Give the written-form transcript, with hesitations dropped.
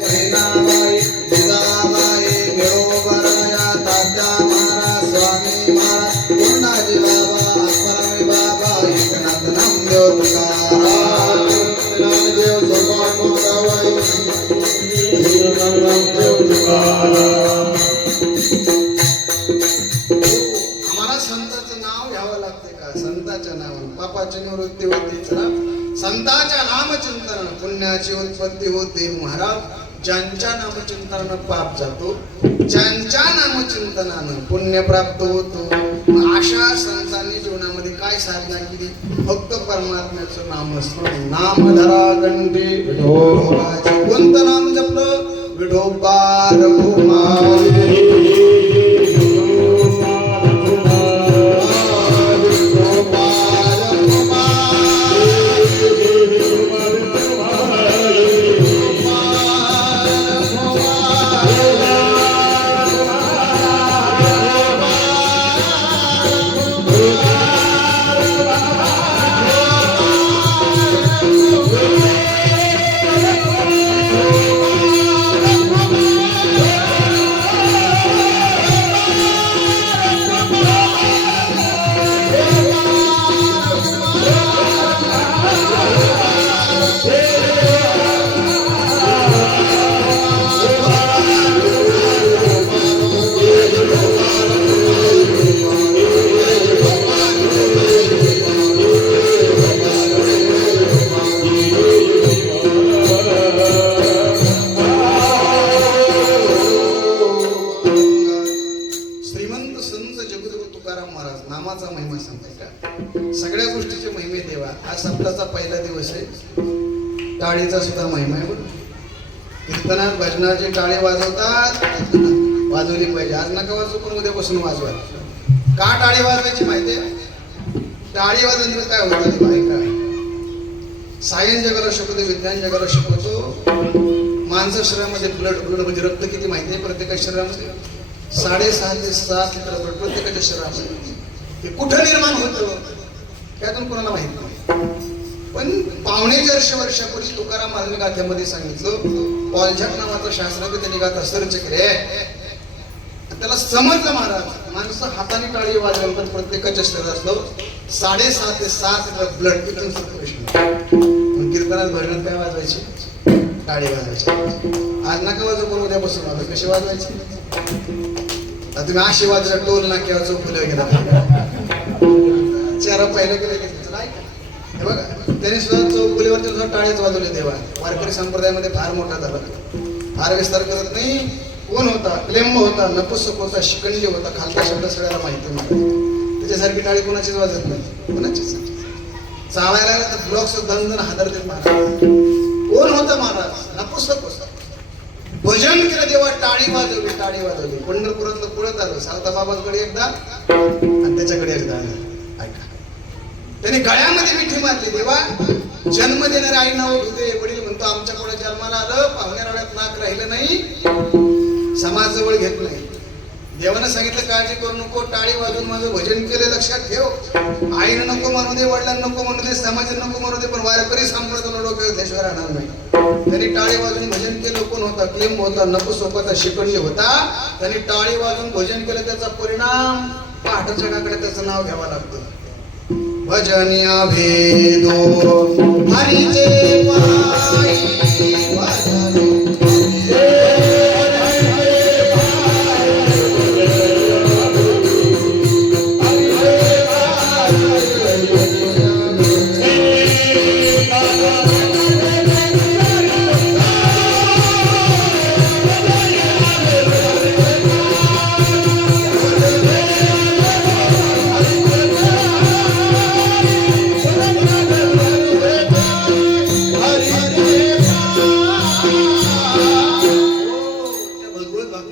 बहिणाबाई, जिजाबाई, बिरोबराया, तात्या महाराज, स्वामी महाराज, कोंडाजी बाबा, अक्कलमणी बाबा, एकनाथ नामदेव तुकाराम, ज्ञानदेव गोपाळ मुक्ताबाई, नामदेव तुकाराम. आम्हाला संतांचं नाव घ्यावं लागते का? संतांच्या नावानं पापाची निवृत्ती होते. चला, संतांच्या नामचिंतन पुण्याची उत्पत्ती होते. महाराज, ज्यांच्या नामचिंतनानं पाप जातो, ज्यांच्या नामचिंतनानं पुण्य प्राप्त होतो. अशा संतांनी जीवनामध्ये काय साधना केली? फक्त परमात्म्याचं नामस्मरण. नाम धरा कंठी विठोबाचे. कोणतं नाम जपलं? विठोबा रघुमाई. नामाचा महिमा सांगताय का? सगळ्या गोष्टीचे महिमे देवा. आज सप्ताहाचा पहिला दिवस आहे. टाळीचा सुद्धा महिमा आहे. कीर्तनात भजनाची टाळी वाजवतात, वाजवली पाहिजे. आज नका वाजवू, पण उद्यापासून वाजवा. का टाळी वाजवायची माहिती आहे? टाळी वाजवल्यानंतर काय होतं ऐका. सायन्स जगाला शिकवतो, विज्ञान जगाला शिकवतो. माणसा शरीरामध्ये ब्लड म्हणजे रक्त किती माहिती आहे? प्रत्येका शरीरामध्ये 6.5 ते 7 लिटर प्रत्येकाच्या शरीरामध्ये. हे कुठं निर्माण होतं त्यातून कोणाला माहित नाही. पण 450 वर्षापूर्वी तुकाराम महाराजांनी गाथ्यामध्ये सांगितलं. पॉलझॅक नावाचा शास्त्रज्ञ त्यांनी गाथा सर्च केले. त्याला समजलं महाराज माणसं हाताने टाळी वाजवतात प्रत्येकाच्या शरीरात 6.5 ते 7 लिटर ब्लड किती सर्क्युलेशन. पण कीर्तनात भजनात काय वाजवायचे? टाळी वाजवायची. आज नका वाजव, पण उद्यापासून वाजव. कशी वाजवायची? तुम्ही आशीर्वादला टोल नाक्यावर चौकलं गेला, चेहरा पहिलं गेलं. हे बघा, त्यांनी सुद्धा चौकुलीवरती सुद्धा टाळीच वाजवले. देवा वारकरी संप्रदायामध्ये फार मोठा झाला, फार विस्तार करत नाही. कोण होता? क्लेंब होता, नपुसक होता, शिकंडी होता. खालचा शब्द सगळ्याला माहिती नाही. त्याच्यासारखी टाळी कोणाचीच वाजत नाही, कोणाचीच. चालायला तर ब्लॉक सुद्धा हादरते महाराज. कोण होता महाराज? नपुसक होता. भजन केलं देवा, टाळी वाजवली, टाळी वाजवली. पंढरपुरातलं पुढत आलं. सावता बाबांकडे एकदा आणि त्याच्याकडे एकदा आलं. ऐका, त्याने गळ्यामध्ये मिठी मारली. देवा, जन्म देणारे आई नाव होते. वडील म्हणतो आमच्याकडे जन्माला आलं, पाहुण्या रावण्यात नाक राहिलं नाही, समाज जवळ घेत नाही. देवानं सांगितलं काळजी करू नको, टाळी वाजवून माझं भजन केलं, लक्षात ठेव. आईनं नको म्हणू दे, वडिलांना नको म्हणू दे, समाजाला नको म्हणू दे, पण वारकरी सांभाळतो डोक्यावर त्याशिवाय राहणार नाही. त्यांनी टाळी वाजून भजन केलं. कोण होता? क्लेम होता, नपुसक होता, शिकंडी होता. त्यांनी टाळी वाजून भजन केलं. त्याचा परिणाम पहाटेच्या काकडे त्याचं नाव घ्यावं लागतं. भजनिया भेदो